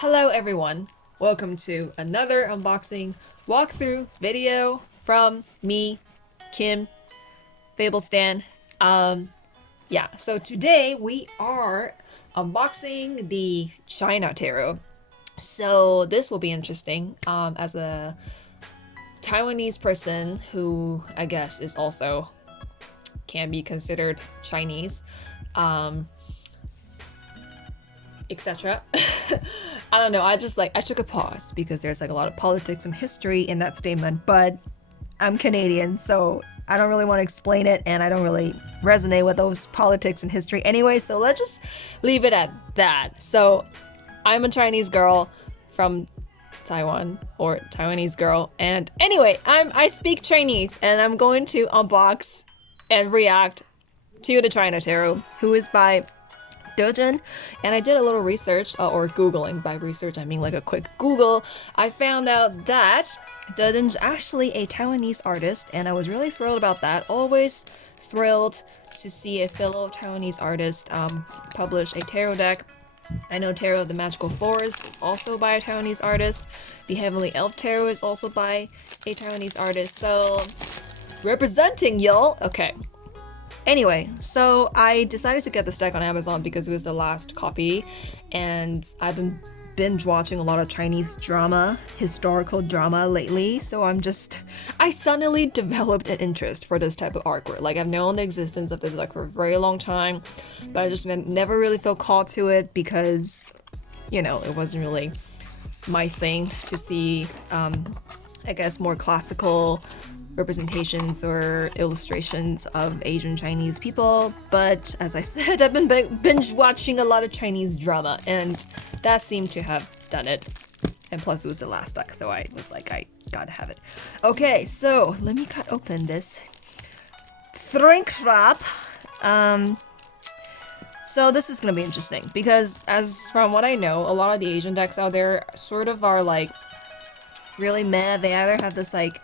Hello everyone, welcome to another unboxing walkthrough video from me, Kim, Fables Stan. So today we are unboxing the China Tarot. So this will be interesting as a Taiwanese person who I guess is also can be considered Chinese. Etc. I don't know. I took a pause because there's like a lot of politics and history in that statement, but I'm Canadian, so I don't really want to explain it and I don't really resonate with those politics and history anyway, so let's just leave it at that. So I'm a Chinese girl from Taiwan, or Taiwanese girl, and anyway, I speak Chinese and I'm going to unbox and react to the China Tarot, who is by Dojin. And I did a little research, or Googling. By research, I mean like a quick Google. I found out that Dojin's actually a Taiwanese artist, and I was really thrilled about that. Always thrilled to see a fellow Taiwanese artist publish a tarot deck. I know Tarot of the Magical Forest is also by a Taiwanese artist. The Heavenly Elf Tarot is also by a Taiwanese artist. So, representing y'all. Okay. Anyway, so I decided to get this deck on Amazon because it was the last copy, and I've been binge watching a lot of Chinese drama, historical drama lately, so I suddenly developed an interest for this type of artwork. Like, I've known the existence of this deck for a very long time, but I just never really felt called to it because, you know, it wasn't really my thing to see, I guess, more classical representations or illustrations of Asian Chinese people. But as I said, I've been binge watching a lot of Chinese drama, and that seemed to have done it. And plus it was the last deck, so I was like, I gotta have it. Okay, so let me cut open this shrink wrap. So this is gonna be interesting because, as from what I know, a lot of the Asian decks out there sort of are like really meh. They either have this like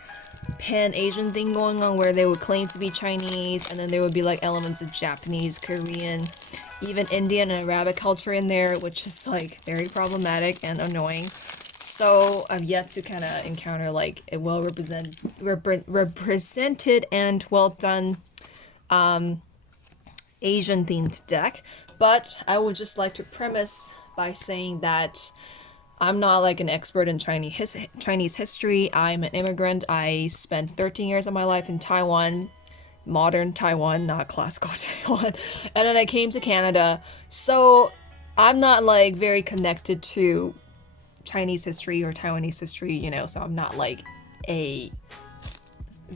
pan-Asian thing going on where they would claim to be Chinese, and then there would be like elements of Japanese, Korean, even Indian and Arabic culture in there, which is like very problematic and annoying. So I've yet to kind of encounter like a well represented and well done Asian themed deck. But I would just like to premise by saying that I'm not like an expert in Chinese history. I'm an immigrant. I spent 13 years of my life in Taiwan, modern Taiwan, not classical Taiwan. And then I came to Canada. So I'm not like very connected to Chinese history or Taiwanese history, you know, so I'm not like a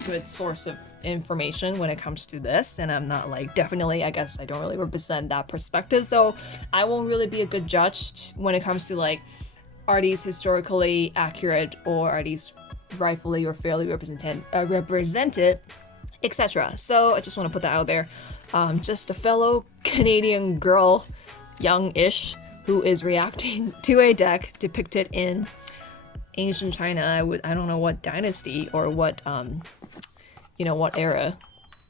good source of information when it comes to this. And I'm not like, definitely, I guess I don't really represent that perspective. So I won't really be a good judge when it comes to like, are these historically accurate, or are these rightfully or fairly represented, etc. So I just want to put that out there. Just a fellow Canadian girl, young-ish, who is reacting to a deck depicted in ancient China. I don't know what dynasty or what what era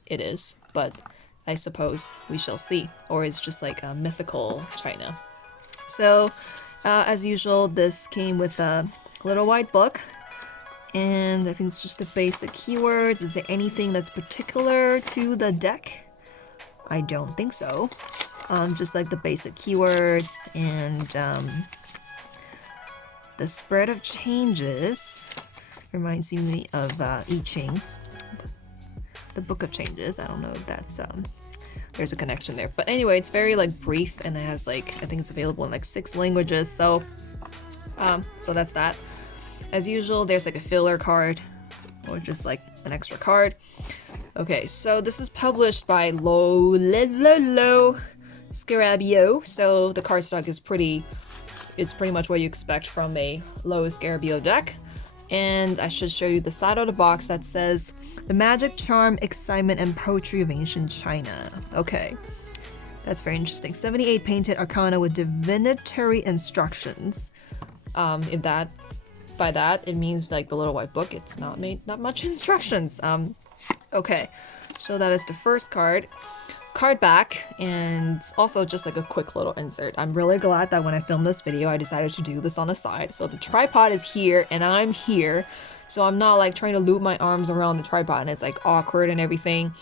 it is, but I suppose we shall see. Or it's just like a mythical China. So as usual, this came with a little white book, and I think it's just the basic keywords. Is there anything that's particular to the deck? I don't think so. Just like the basic keywords, and the spread of changes reminds me of I Ching, the Book of Changes. I don't know if that's there's a connection there, but anyway, it's very like brief, and it has like, I think it's available in like 6 languages, so that's that. As usual, there's like a filler card, or just like an extra card. Okay, so this is published by Lo Scarabeo, so the cardstock is pretty much what you expect from a Lo Scarabeo deck. And I should show you the side of the box that says the magic, charm, excitement, and poetry of ancient China. Okay, that's very interesting. 78 painted arcana with divinatory instructions. If that, by that, it means like the little white book, it's not much instructions. Okay, so that is the first card. card back, and also just like a quick little insert. I'm really glad that when I filmed this video I decided to do this on the side. So the tripod is here and I'm here, so I'm not like trying to loop my arms around the tripod and it's like awkward and everything.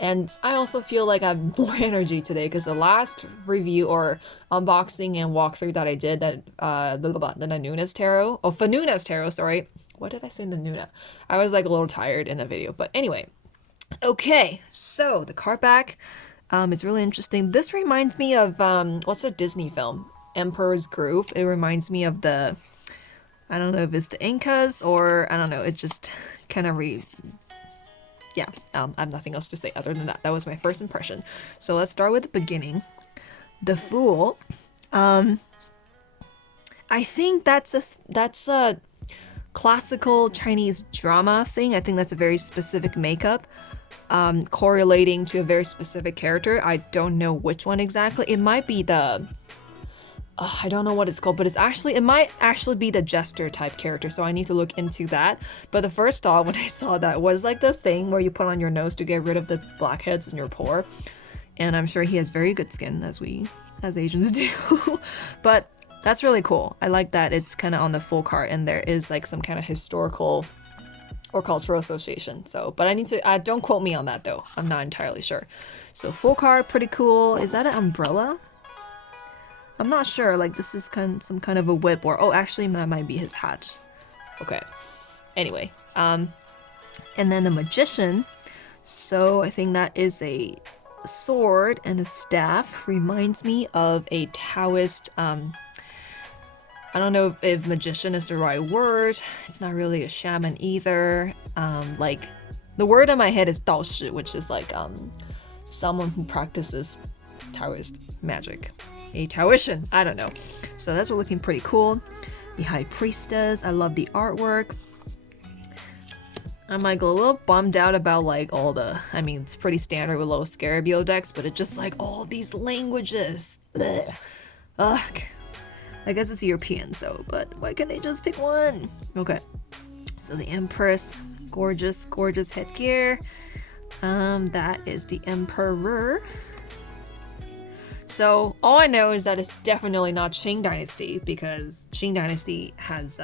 And I also feel like I have more energy today because the last review or unboxing and walkthrough that I did, that the Nanuna's Tarot, oh, Fanuna's Tarot, sorry. What did I say, Nanuna? I was like a little tired in the video, but anyway. Okay, so the card back is really interesting. This reminds me of, what's a Disney film? Emperor's Groove. It reminds me of the, I don't know if it's the Incas or, I don't know, it just kind of yeah, I have nothing else to say other than that. That was my first impression. So let's start with the beginning. The Fool. I think that's a classical Chinese drama thing. I think that's a very specific makeup, correlating to a very specific character. I don't know which one exactly. It might be the I don't know what it's called, but it might actually be the jester type character, so I need to look into that. But the first thought when I saw that was like the thing where you put on your nose to get rid of the blackheads in your pore. And I'm sure he has very good skin, as Asians do. But that's really cool. I like that it's kind of on the full card and there is like some kind of historical or cultural association. So, but I need to, don't quote me on that though. I'm not entirely sure. So full card, pretty cool. Is that an umbrella? I'm not sure, like this is some kind of a whip or, oh, actually that might be his hat. Okay. Anyway, and then the Magician. So I think that is a sword and a staff. Reminds me of a Taoist, I don't know if magician is the right word. It's not really a shaman either. Like the word in my head is 道士, which is like someone who practices Taoist magic. A Taoian, I don't know. So that's looking pretty cool. The High Priestess, I love the artwork. I'm like a little bummed out about like all the, I mean, it's pretty standard with little Scarabeo decks, but it's just like all these languages. Ugh. Ugh. I guess it's European, so, but why can't they just pick one? Okay. So the Empress, gorgeous, gorgeous headgear. That is the Emperor. So all I know is that it's definitely not Qing Dynasty because Qing Dynasty has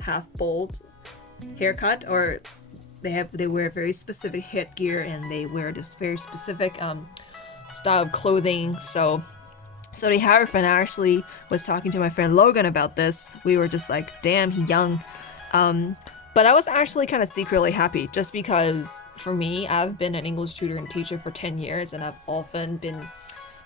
half bald haircut, or they wear very specific headgear and they wear this very specific style of clothing. So the Hierophant, I actually was talking to my friend Logan about this. We were just like, damn, he young. But I was actually kind of secretly happy just because for me, I've been an English tutor and teacher for 10 years and I've often been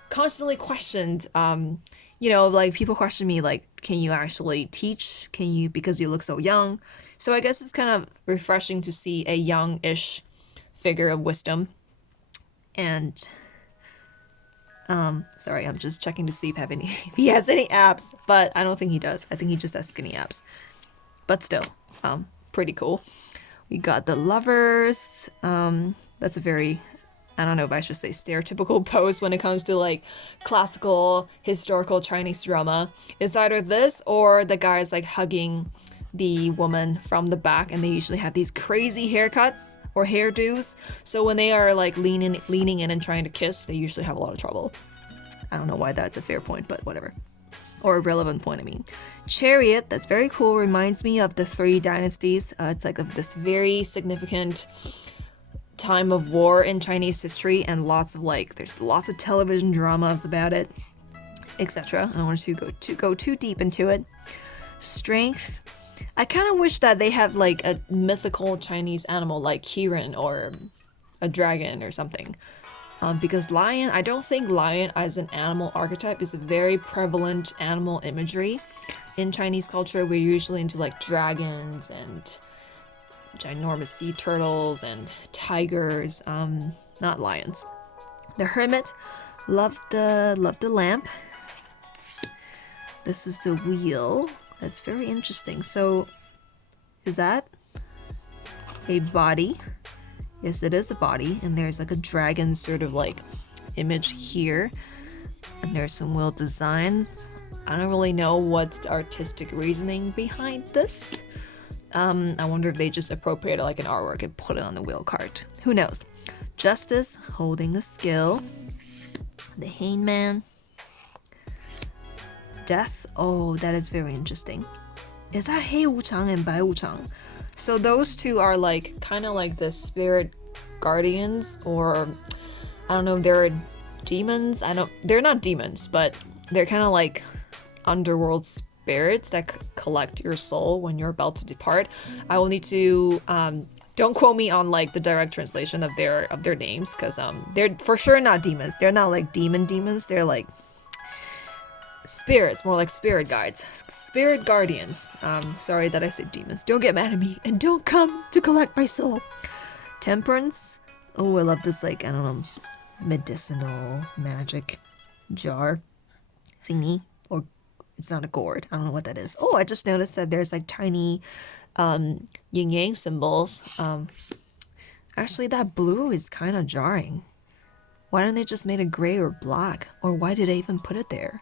constantly questioned, you know, like people question me like, can you actually teach? Can you, because you look so young? So I guess it's kind of refreshing to see a young-ish figure of wisdom. And sorry, I'm just checking to see if he has any abs, but I don't think he does. I think he just has skinny abs. But still, pretty cool. We got the Lovers. That's a very, I don't know if I should say stereotypical pose when it comes to like classical historical Chinese drama. It's either this or the guy's like hugging the woman from the back, and they usually have these crazy haircuts or hairdos. So when they are like leaning in and trying to kiss, they usually have a lot of trouble. I don't know why that's a fair point, but whatever. Or a relevant point, I mean. Chariot, that's very cool. Reminds me of the Three Dynasties. It's like of this very significant time of war in Chinese history, and there's lots of television dramas about it, etc. I don't want to go too deep into it. Strength. I kind of wish that they have like a mythical Chinese animal like Kirin or a dragon or something. Because lion, I don't think lion as an animal archetype is a very prevalent animal imagery in Chinese culture. We're usually into like dragons and ginormous sea turtles and tigers, not lions. The Hermit, love the lamp. This is the wheel. That's very interesting. So, is that a body? Yes, it is a body, and there's like a dragon sort of like image here, and there's some wheel designs. I don't really know what's the artistic reasoning behind this. I wonder if they just appropriated like an artwork and put it on the wheel cart. Who knows? Justice, holding the scale. The Hangman. Death. Oh, that is very interesting. Is that Hei Wuchang and Bai Wuchang? So those two are like kind of like the spirit guardians, or I don't know if they're demons. They're not demons, but they're kind of like underworld spirits that collect your soul when you're about to depart. I will need to don't quote me on like the direct translation of their names, because they're for sure not demons. They're not like demons. They're like spirits, more like spirit guides, spirit guardians. Sorry that I said demons. Don't get mad at me and don't come to collect my soul. Temperance. Oh, I love this, like, I don't know, medicinal magic jar thingy, or it's not a gourd. I don't know what that is. Oh, I just noticed that there's like tiny yin yang symbols. Actually, that blue is kind of jarring. Why don't they just make it gray or black? Or why did they even put it there?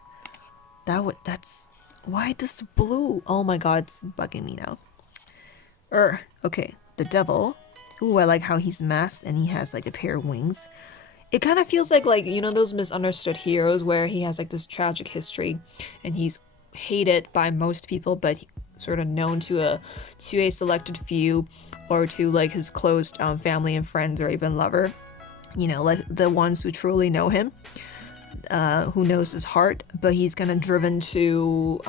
That's why this blue? Oh my god, it's bugging me now. Okay, the devil. Ooh, I like how he's masked and he has like a pair of wings. It kind of feels like, you know, those misunderstood heroes where he has like this tragic history and he's hated by most people, but sort of known to a selected few, or to like his close family and friends, or even lover. You know, like the ones who truly know him. Who knows his heart, but he's kind of driven to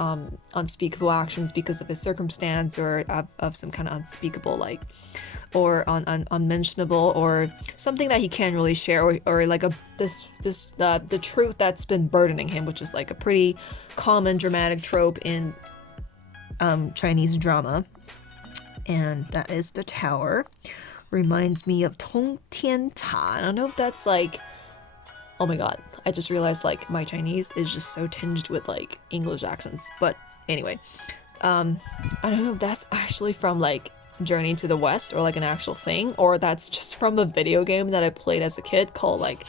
unspeakable actions because of his circumstance, or of some kind of unspeakable, like, or unmentionable, or something that he can't really share, or like the truth that's been burdening him, which is like a pretty common dramatic trope in Chinese drama. And that is the tower. Reminds me of Tong Tian Ta. I don't know if that's like, oh my god, I just realized like my Chinese is just so tinged with like English accents. But anyway, I don't know if that's actually from like Journey to the West, or like an actual thing, or that's just from a video game that I played as a kid called like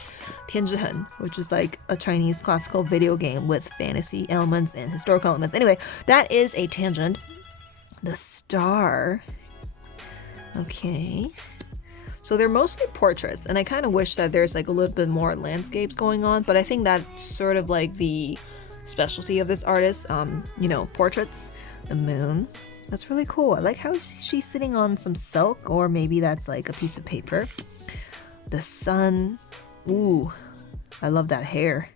Tianzhihen, which is like a Chinese classical video game with fantasy elements and historical elements. Anyway, that is a tangent. The star. Okay. So they're mostly portraits, and I kind of wish that there's like a little bit more landscapes going on, but I think that's sort of like the specialty of this artist, you know, portraits. The moon. That's really cool. I like how she's sitting on some silk, or maybe that's like a piece of paper. The sun. Ooh, I love that hair.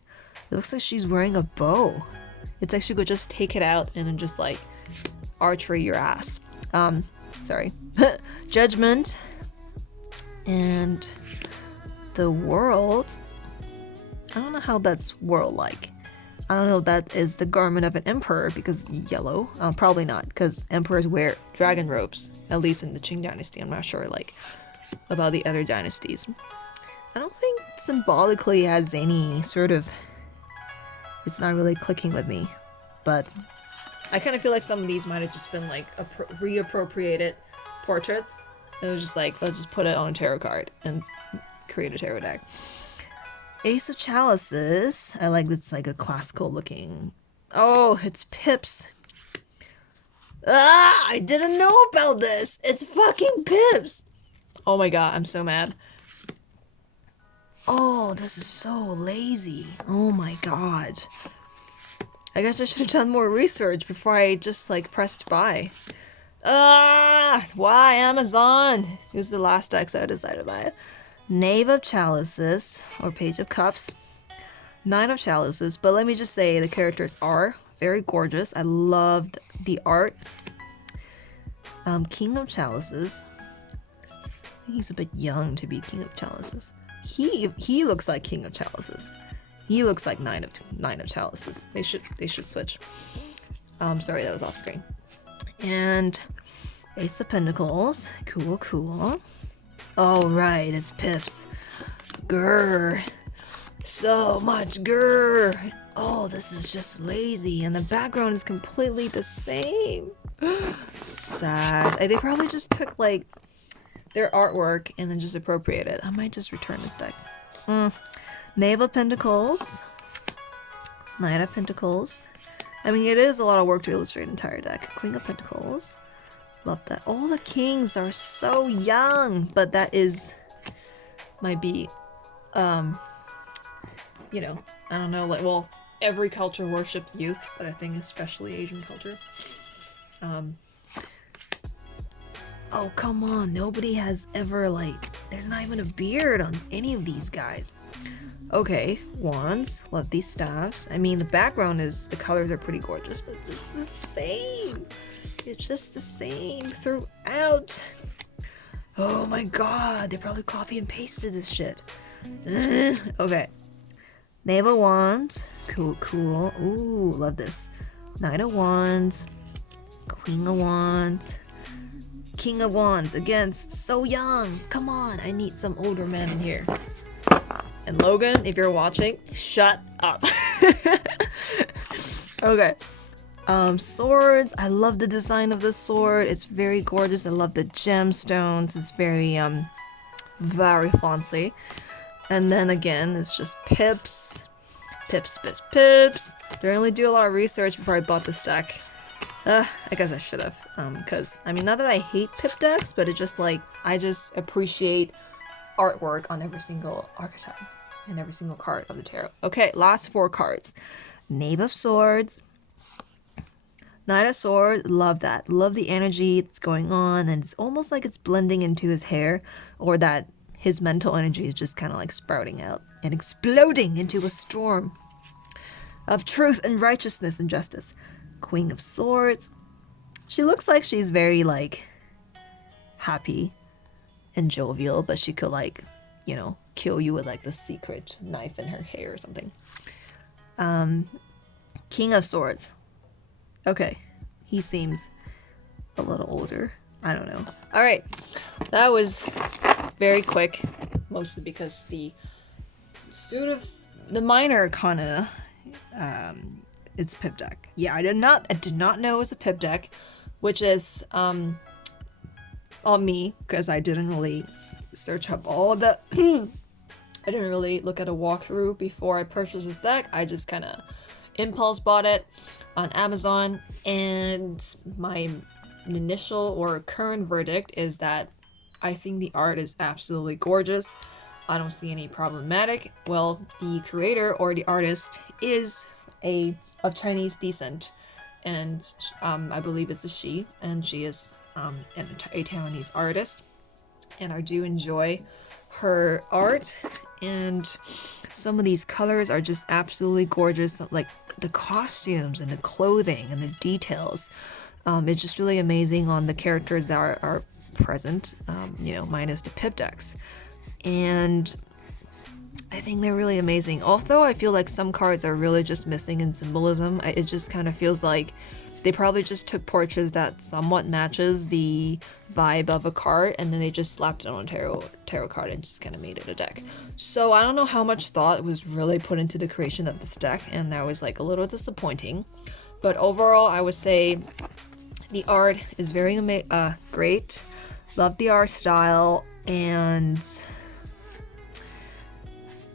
It looks like she's wearing a bow. It's like she could just take it out and then just like archery your ass. Sorry. Judgment. And the world. I don't know how that's world-like. I don't know if that is the garment of an emperor, because yellow. Probably not, because emperors wear dragon robes, at least in the Qing dynasty. I'm not sure like about the other dynasties. I don't think symbolically has any sort of, it's not really clicking with me, but I kind of feel like some of these might have just been like reappropriated portraits. It was just like, let's just put it on a tarot card and create a tarot deck. Ace of Chalices. I like it's like a classical looking. Oh, it's Pips. Ah, I didn't know about this. It's fucking Pips. Oh my god, I'm so mad. Oh, this is so lazy. Oh my god. I guess I should have done more research before I just like pressed buy. Ah, why Amazon? Here's the last deck, so I decided to buy it. Knave of Chalices, or Page of Cups. Nine of Chalices, but let me just say the characters are very gorgeous. I loved the art. King of Chalices. I think he's a bit young to be King of Chalices. He looks like King of Chalices. He looks like Nine of Chalices. They should switch. Sorry, that was off screen. And Ace of Pentacles. Cool. Oh, right, it's Pips. Grr. So much grr. Oh, this is just lazy. And the background is completely the same. Sad. They probably just took, like, their artwork and then just appropriated it. I might just return this deck. Knave of Pentacles. Knight of Pentacles. I mean, it is a lot of work to illustrate an entire deck. Queen of Pentacles. Love that. All the kings are so young, but that is might be you know, I don't know, like, well, every culture worships youth, but I think especially Asian culture. Oh, come on. Nobody has ever, like, there's not even a beard on any of these guys. Okay, wands. Love these staffs. I mean, the background is, the colors are pretty gorgeous, but it's the same. It's just the same throughout. Oh my god, they probably copy and pasted this shit. Okay. Knave of Wands. Cool, cool. Ooh, love this. Knight of Wands. Queen of Wands. King of Wands. Again, so young. Come on, I need some older men in here. And Logan, if you're watching, shut up. Okay. Swords. I love the design of this sword. It's very gorgeous. I love the gemstones. It's very fancy. And then again, it's just pips. Pips, pips, pips. Did I only do a lot of research before I bought this deck? I guess I should have. Because, I mean, not that I hate pip decks, but it just, like, I just appreciate artwork on every single archetype and every single card of the tarot. Okay, last 4 cards. Knave of Swords. Knight of Swords, love that. Love the energy that's going on, and it's almost like it's blending into his hair, or that his mental energy is just kind of like sprouting out and exploding into a storm of truth and righteousness and justice. Queen of Swords. She looks like she's very, like, happy and jovial, but she could, like, you know, kill you with, like, the secret knife in her hair or something. King of Swords. Okay, he seems a little older. I don't know. All right, that was very quick, mostly because the minor arcana, it's a pip deck. Yeah, I did not know it was a pip deck, which is on me because I didn't really search up all the. I didn't really look at a walkthrough before I purchased this deck. I just kind of impulse bought it on Amazon, and my initial or current verdict is that I think the art is absolutely gorgeous. I don't see any problematic. Well, the creator or the artist is of Chinese descent, and I believe it's a she, and she is a Taiwanese artist, and I do enjoy her art, and some of these colors are just absolutely gorgeous, like the costumes and the clothing and the details. It's just really amazing on the characters that are present, you know, minus the pip decks. And I think they're really amazing. Although I feel like some cards are really just missing in symbolism, it just kind of feels like they probably just took portraits that somewhat matches the vibe of a card, and then they just slapped it on a tarot card and just kind of made it a deck. So I don't know how much thought was really put into the creation of this deck, and that was like a little disappointing. But overall, I would say the art is very great. Love the art style, and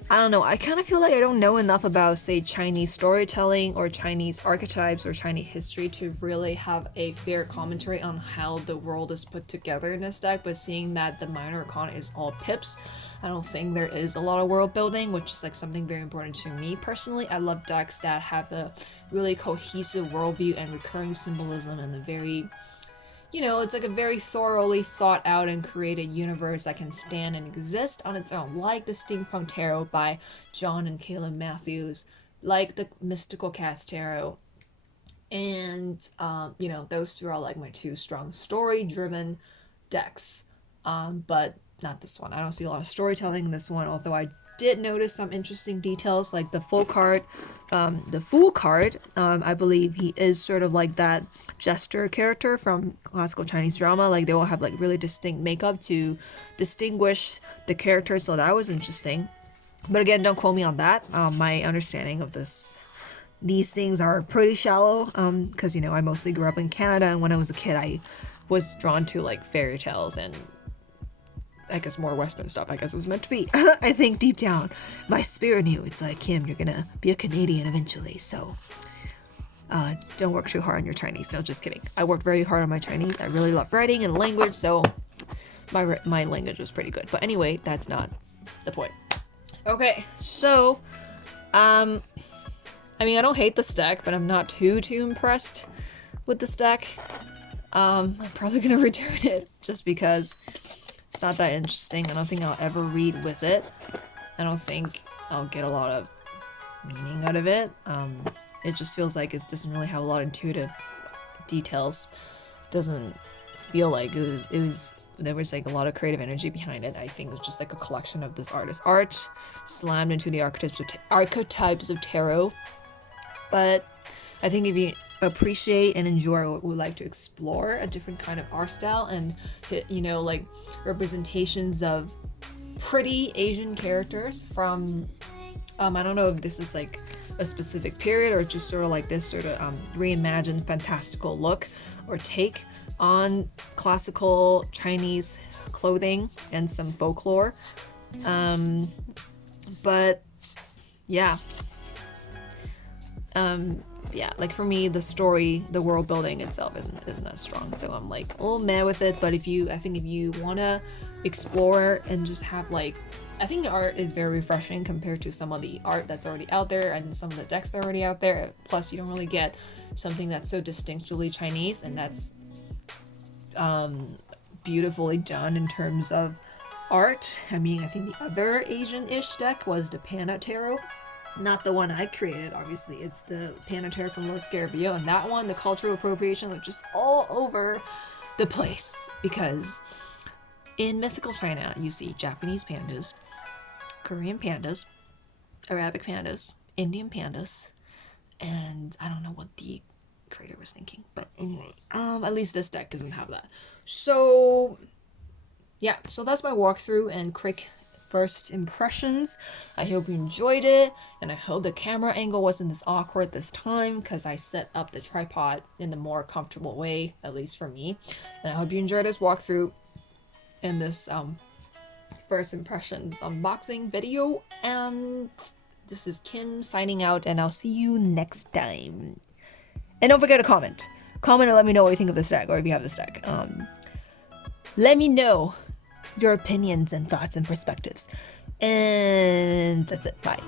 I don't know, I kind of feel like I don't know enough about, say, Chinese storytelling or Chinese archetypes or Chinese history to really have a fair commentary on how the world is put together in this deck, but seeing that the minor arcana is all pips, I don't think there is a lot of world building, which is like something very important to me personally. I love decks that have a really cohesive worldview and recurring symbolism and a very, you know, it's like a very thoroughly thought out and created universe that can stand and exist on its own, like the Steampunk Tarot by John and Caleb Matthews, like the Mystical Cast Tarot. And, you know, those two are like my 2 strong story-driven decks, but not this one. I don't see a lot of storytelling in this one, although I did notice some interesting details, like the Fool card. I believe he is sort of like that jester character from classical Chinese drama. Like they will have like really distinct makeup to distinguish the character, so that was interesting. But again, don't quote me on that. My understanding of these things are pretty shallow, because you know, I mostly grew up in Canada, and when I was a kid I was drawn to like fairy tales and I guess more Western stuff. I guess it was meant to be. I think deep down, my spirit knew. It's like, Kim, you're gonna be a Canadian eventually, so don't work too hard on your Chinese. No, just kidding. I worked very hard on my Chinese. I really love writing and language, so my language was pretty good. But anyway, that's not the point. Okay, so I mean, I don't hate this deck, but I'm not too impressed with this deck. I'm probably gonna return it just because it's not that interesting. I don't think I'll ever read with it. I don't think I'll get a lot of meaning out of it. It just feels like it doesn't really have a lot of intuitive details. Doesn't feel like there was like a lot of creative energy behind it. I think it was just like a collection of this artist's art slammed into the archetypes of tarot. But I think if you appreciate and enjoy or would like to explore a different kind of art style and, you know, like representations of pretty Asian characters from I don't know if this is like a specific period or just sort of like this sort of reimagined fantastical look or take on classical Chinese clothing and some folklore. But yeah. Yeah, like for me, the story, the world building itself isn't as strong, so I'm like a little meh with it. But I think if you want to explore and just have like, I think the art is very refreshing compared to some of the art that's already out there and some of the decks that are already out there. Plus, you don't really get something that's so distinctly Chinese and that's beautifully done in terms of art. I mean, I think the other Asian-ish deck was the PANDA Tarot. Not the one I created, obviously. It's the PANDA Tarot from Los Scarabeo, and that one, the cultural appropriation was just all over the place. Because in mythical China, you see Japanese pandas, Korean pandas, Arabic pandas, Indian pandas, and I don't know what the creator was thinking. But anyway, at least this deck doesn't have that. So, yeah, so that's my walkthrough and quick first impressions. I hope you enjoyed it, and I hope the camera angle wasn't this awkward this time because I set up the tripod in the more comfortable way, at least for me. And I hope you enjoyed this walkthrough and this first impressions unboxing video. And this is Kim signing out, and I'll see you next time. And don't forget to comment and let me know what you think of this deck, or if you have this deck. Let me know your opinions and thoughts and perspectives. And that's it. Bye.